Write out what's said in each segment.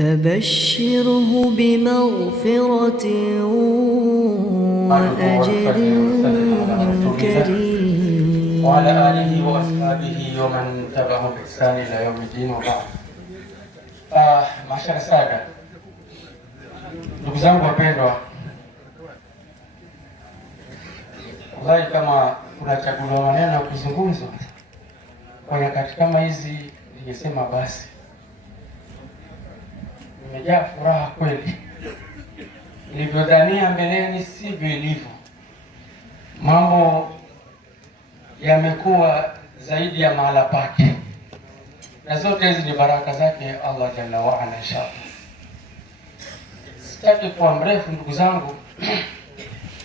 فبشره بمغفرة وأجر كريم. وعلى آله وأصحابه ومن تبعهم بإحسان إلى يوم الدين وبعد. Mashara sada, ndugu zangu wapendwa, wallahi kama kunachaguliwa maneno ya kuzungumzwa kwa nyakati kama hizi, ningesema basi nimejaa furaha kweli. Nilivyodhania mbeleni sivyo ilivyo. Mambo yamekuwa zaidi ya mahala pake, na zote hizi ni baraka zake Allah jalla wa ala. Inshallah, sitaki kuwa mrefu ndugu zangu.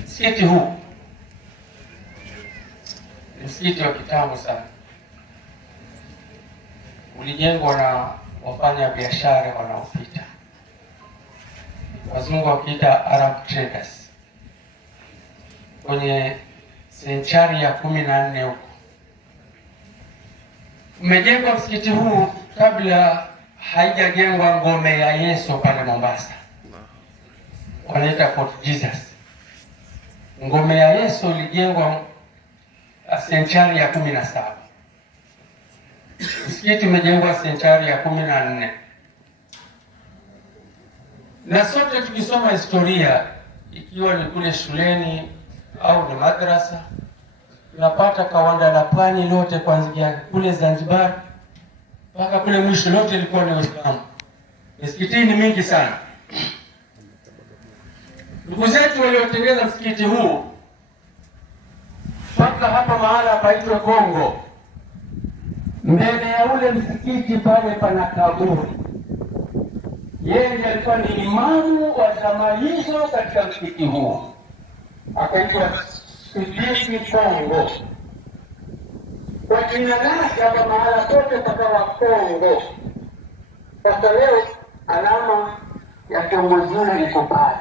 Msikiti huu ni msikiti wa kitambo sana, ulijengwa na wafanya biashara wanaopita, wazungu wakiita Arab traders, kwenye senchari ya 14 huko. Umejengwa msikiti huu kabla haijajengwa ngome ya Yesu pale Mombasa, wanaita Fort Jesus. Ngome ya Yesu ilijengwa senchari ya 17. Msikiti umejengwa senchari ya 14. Na sote tukisoma historia, ikiwa ni kule shuleni au ni madrasa, tunapata Kawanda la Pwani lote kuanzia kule Zanzibar mpaka kule mwisho lote ilikuwa ni Uislamu. Misikiti ni mingi sana. Ndugu zetu waliotengeneza msikiti huu mpaka hapa mahala paitwa Kongo, mbele ya ule msikiti pale pana kaburi. Yeye alikuwa ni imamu wa zama hizo katika msikiti huu, akaitwa Sidiki Kongo. Kwa jina lake hapa mahala pote pakawa Kongo. Sasa leo alama ya kiongozi iko pale.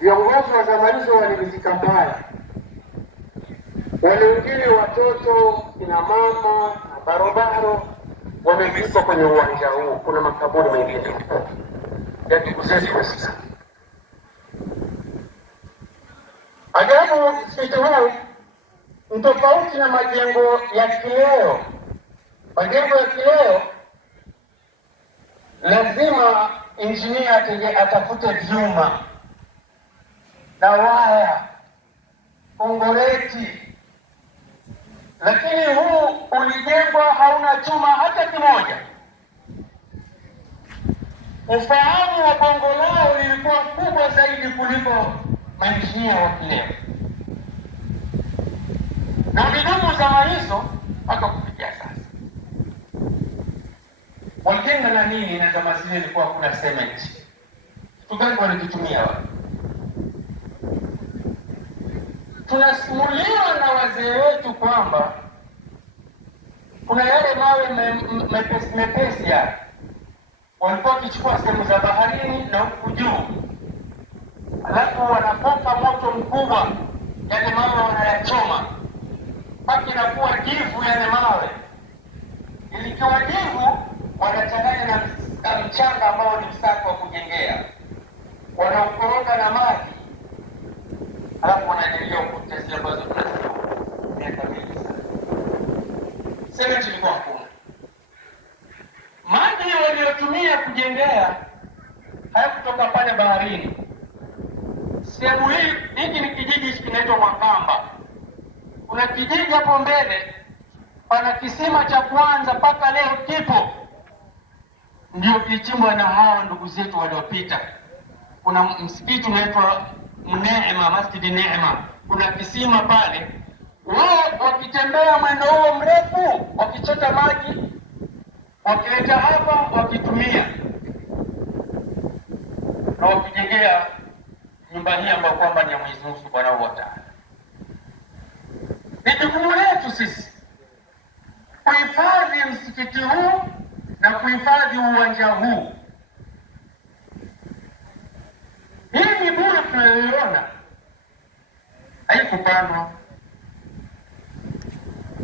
Viongozi wa zama hizo walimzika pale. Wale wengine watoto, kina mama na barobaro wamezikwa kwenye uwanja huu. Kuna makaburi mengine ya ndugu zetu sasa. Ajabu, msikiti huu tofauti na majengo ya kileo. Majengo ya kileo lazima injinia atafute vyuma na waya, kongoreti, lakini huu ulijengwa hauna chuma hata kimoja. Ufahamu wa bongo lao lilikuwa kubwa zaidi kuliko mainjinia wa kileo. Na bidumu zama hizo mpaka kufikia sasa. Walijenga na nini? Na zama zile ilikuwa kuna cement. Kitu gani walikitumia wao? Tunasimuliwa na wazee wetu kwamba kuna yale mawe mepesi ya walikuwa wakichukua sehemu za baharini na huku juu, alafu wanapoka moto mkubwa, yale mawe wanayachoma mpaka inakuwa jivu yale mawe. Ilikiwa jivu, wanachanganya na mchanga ambao ni msako wa kujengea, wanaukoroga na maji, alafu wanaendelea kutesea ambazo tunasema miaka mingi sana. Sementi ilikuwa hakuna. Maji waliotumia kujengea hayakutoka pale baharini. Sehemu hiki ni kijiji kinaitwa Mwakamba. Kuna kijiji hapo mbele, pana kisima cha kwanza mpaka leo kipo, ndio kichimbwa na hawa ndugu zetu waliopita. Kuna msikiti unaitwa Neema, Masjid Neema. Kuna kisima pale, wao wakitembea mwendo huo mrefu, wakichota maji, wakileta hapa, wakitumia na wakijengea nyumba hii ambayo kwamba ni ya Mwenyezi Mungu Subhanahu wa Ta'ala. Ni jukumu letu sisi kuhifadhi msikiti huu na kuhifadhi uwanja huu. Hii miburi tunayoiona haikupandwa.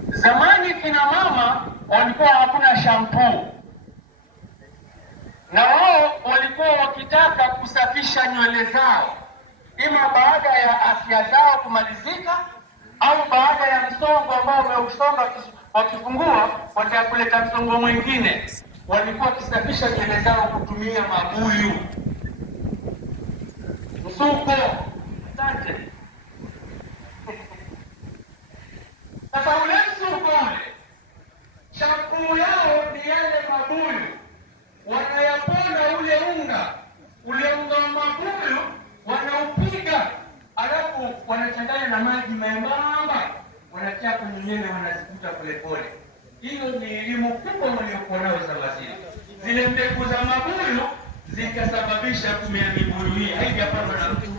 Zamani kina mama walikuwa hakuna shampoo, wakitaka kusafisha nywele zao, ima baada ya afya zao kumalizika au baada ya msongo ambao wameusonga wakifungua, watakuleta msongo mwingine. Walikuwa wakisafisha nywele zao kutumia mabuyu, msuko. Asante. Sasa ule msuko ule, shampuu yao ni yale mabuyu, wanayaponda ule unga wa mabuyu, wanaupiga, alafu wanachanganya na maji membamba, wanatia kwenye nywele, wanazikuta polepole. Hiyo ni elimu kubwa waliokuwa nayo Salazini. Zile mbegu za mabuyu zikasababisha kumea mibuyu hii, haijapandwa na mtu.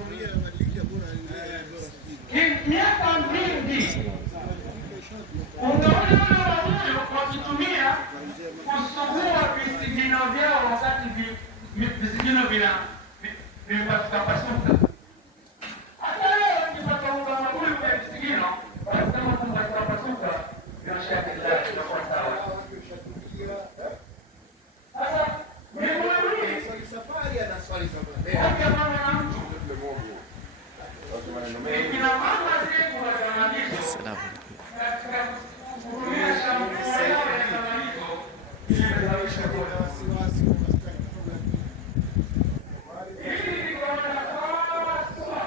Miaka mingi unaona mabuyu wakitumia kusugua visigino vyao, wakati visigino vinapasuka. Hata leo ukipata unga wa mabuyu kwa visigino, wanasema kwamba vitapasuka, vinaosha kidari, vinakuwa sawa. Sasa mibuyu hii safari ana swali sana na mtu kina mama zetu wanamaliza katika kutumia shampoo yao ya kamalizo ili kusafisha ngozi. Hili ni kwa haswa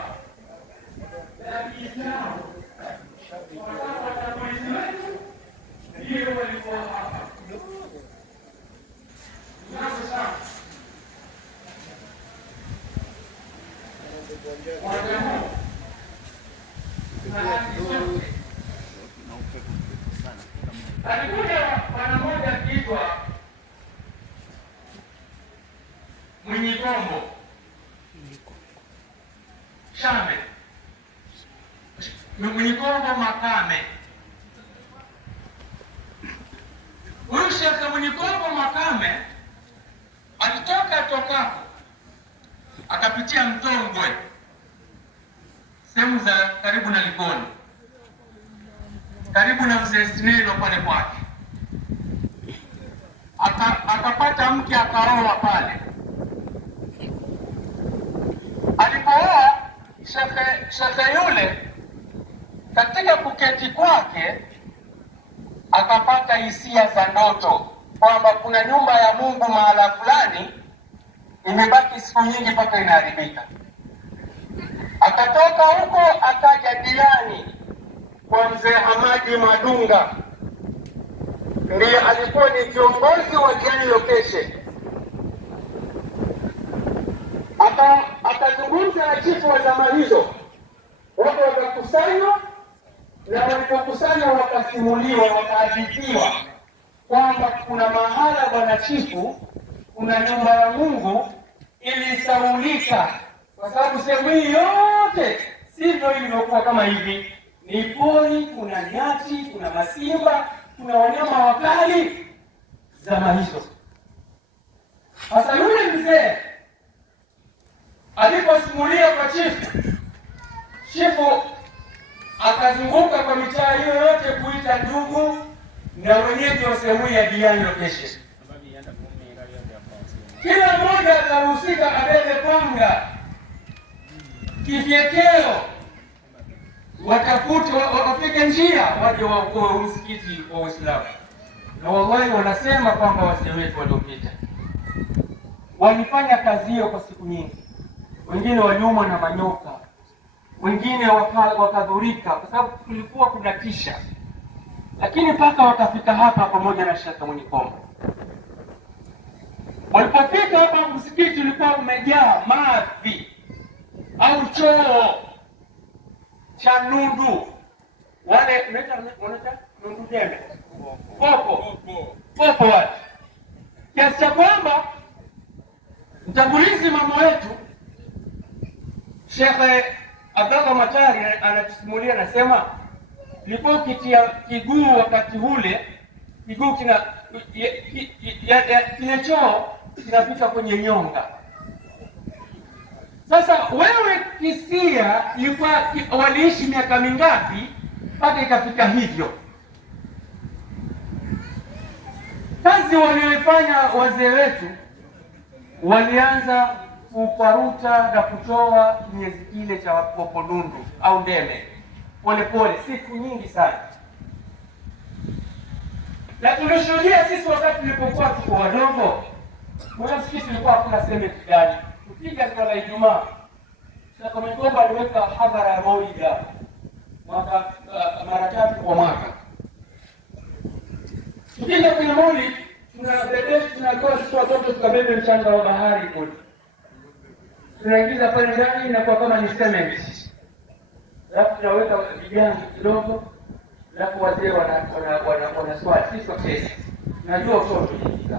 la Kiislamu, kwa sababu watangulizi wetu ndio walikuwa hapa. Asante sana. Alikuja bwana mmoja akiitwa Mwenyikombo Shame, Mwenyikombo Makame. Huyu Shekhe Mwenyikombo Makame tokapo akapitia Mtongwe, sehemu za karibu na Likoni, karibu na Mzee Sineno pale kwake, akapata mke, akaoa pale. Alipooa shekhe yule, katika kuketi kwake akapata hisia za ndoto kwamba kuna nyumba ya Mungu mahala fulani imebaki siku nyingi mpaka inaharibika. Akatoka huko akaja Diani kwa Mzee Hamadi Madunga, ndiye alikuwa ni kiongozi wa Diani Location. Akazungumza na chifu wa zama hizo, watu wakakusanywa, na walipokusanywa wakasimuliwa, wakahadithiwa kwamba kuna mahala bwana chifu, kuna nyumba ya Mungu ilisaulika, kwa sababu sehemu hii yote sivyo ilivyokuwa kama hivi. Ni pori, kuna nyati, kuna masimba, kuna wanyama wakali zama hizo. Sasa yule mzee aliposimulia kwa chifu akazunguka kwa mitaa hiyo yote kuita ndugu na wenyeji wa sehemu ya Diani Location. Kila mmoja akaruhusika abebe panga, kifyekeo, watafute wapige njia waje waokoe msikiti wa Uislamu. Na wallahi wanasema kwamba wazee wetu waliopita walifanya kazi hiyo kwa siku nyingi. Wengine waliumwa na manyoka, wengine wakadhurika, kwa sababu kulikuwa kunatisha, lakini mpaka wakafika hapa pamoja na Sheikh Mwenyikombo. Walipofika hapa, msikiti ulikuwa umejaa mavi au choo cha nundu, wale unaita nundu jembe, popo wale, kiasi cha kwamba mtangulizi mama wetu Sheikh Abdallah Matari anatusimulia, anasema nilikuwa kitia kiguu wakati ule, kiguu kile choo kinapita kwenye nyonga. Sasa wewe kisia waliishi miaka mingapi mpaka ikafika hivyo? Kazi walioifanya wazee wetu, walianza kukwaruta na kutoa kinyezi kile cha poponundu au ndeme polepole, siku nyingi sana. Na tulishuhudia sisi wakati tulipokuwa tuko wadogo, kuna msikiti ulikuwa hakuna sementi ndani. Tukija swala la Ijumaa, Sheikh Migomba aliweka hadhara ya maulidi mwaka mara 3 kwa mwaka. Tukija kwenye maulidi tunatoa sisi watoto tukabebe mchanga wa bahari kule, tunaingiza pale ndani na kwa kama ni cement, alafu tunaweka vijana kidogo, alafu wazee wanaswali. Sisi kwa kesi najua utoto jinsi.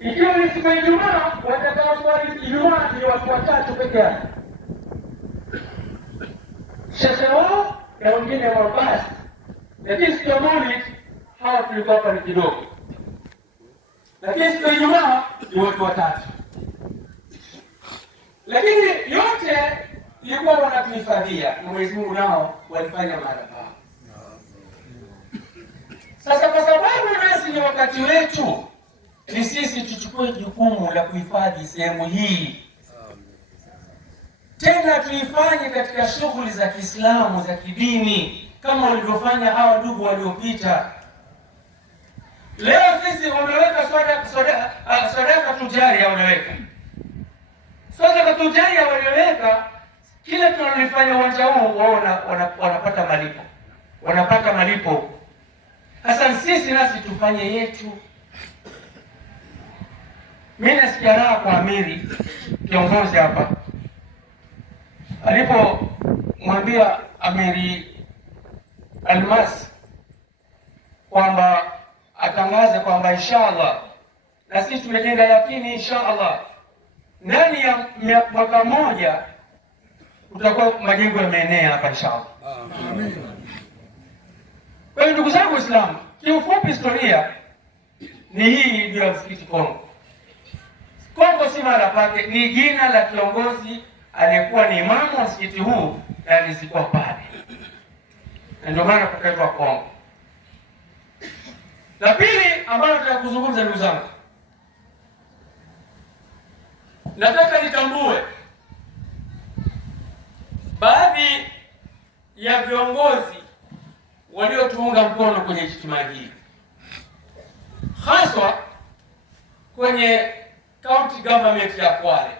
Ikiwa ni siku ya Ijumaa, watakao swali Ijumaa ni watu watatu peke yake, shekhe wao na wengine wa basi. Lakini siku ya maulidi hawa tulikuwa hapa ni kidogo, lakini siku ya Ijumaa ni watu watatu. Lakini yote ilikuwa wanatuhifadhia na Mwenyezi Mungu nao walifanya madhabahu. Sasa kwa sababu nasi ni wakati wetu, ni sisi tuchukue jukumu la kuhifadhi sehemu hii. Tena tuifanye katika shughuli za Kiislamu za kidini kama walivyofanya hawa ndugu waliopita. Leo sisi wameweka sadaka tujaria, wameweka sadaka tujaria, walioweka kila tunalifanya uwanja huu wao wanapata malipo, wanapata malipo. Sasa sisi nasi tufanye yetu. Mimi nasikia raha kwa amiri kiongozi hapa alipomwambia Amiri Almas kwamba atangaze kwamba inshallah, na sisi tumejenga yakini inshallah ndani ya mwaka mmoja utakuwa majengo yameenea hapa inshallah. Amen. Kwa hiyo ndugu zangu Waislamu, kiufupi historia ni hii ndio ya msikiti Kongo. Kongo si mara pake, ni jina la kiongozi aliyekuwa ni imamu wa msikiti huu na alizikwa pale, na ndio maana kukaitwa Kongo. La pili ambalo nataka kuzungumza ndugu zangu, nataka nitambue baadhi ya viongozi waliotuunga mkono kwenye ijtimaa hii, haswa kwenye county government ya Kwale.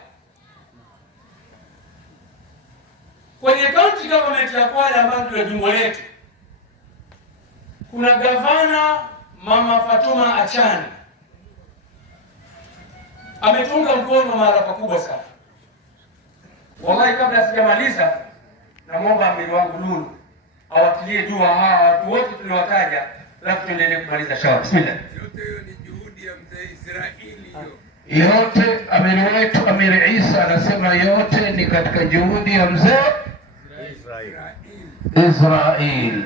Kwenye county government ya Kwale ambayo ndio jimbo letu, kuna gavana Mama Fatuma Achani ametunga mkono mara pakubwa sana. Wallahi, kabla sijamaliza, namwomba amiri wangu Lulu awatilie dua hawa watu wote tuliwataja, alafu tuendelee kumaliza shauri. Bismillah. Yote hiyo ni juhudi ya mzee Israeli hiyo. Yote amiri wetu Amiri Isa anasema yote ni katika juhudi ya mzee Israel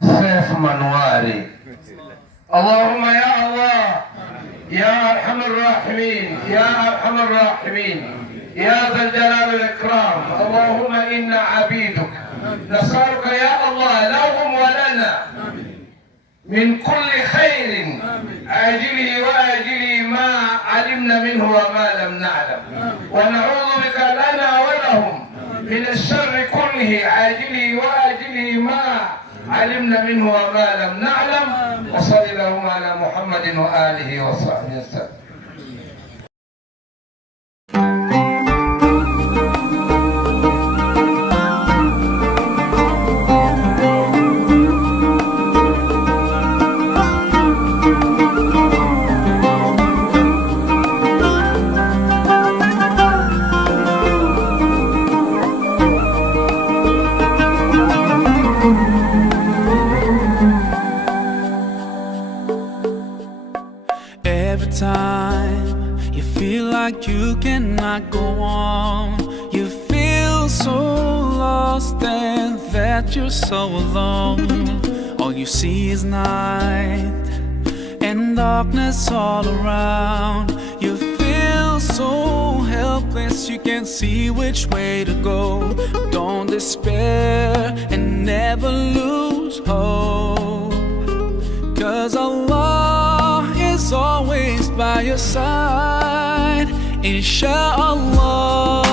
Saif Manwari. Allahumma ya Allah ya arhamar rahimin ya arhamar rahimin ya dhal jalal wal ikram. Allahumma inna abiduka nasaluka ya Allah lahum wa lana من كل خير عاجله وآجله ما علمنا منه وما لم نعلم، ونعوذ بك لنا ولهم من الشر كله عاجله وآجله ما علمنا منه وما لم نعلم. وصل اللهم على محمد وآله وصحبه وسلم. Time you feel like you cannot go on, you feel so lost and that you're so alone. All you see is night and darkness all around. You feel so helpless, you can't see which way to go. Don't despair and never lose hope, 'cause Allah is always by by your side, inshallah.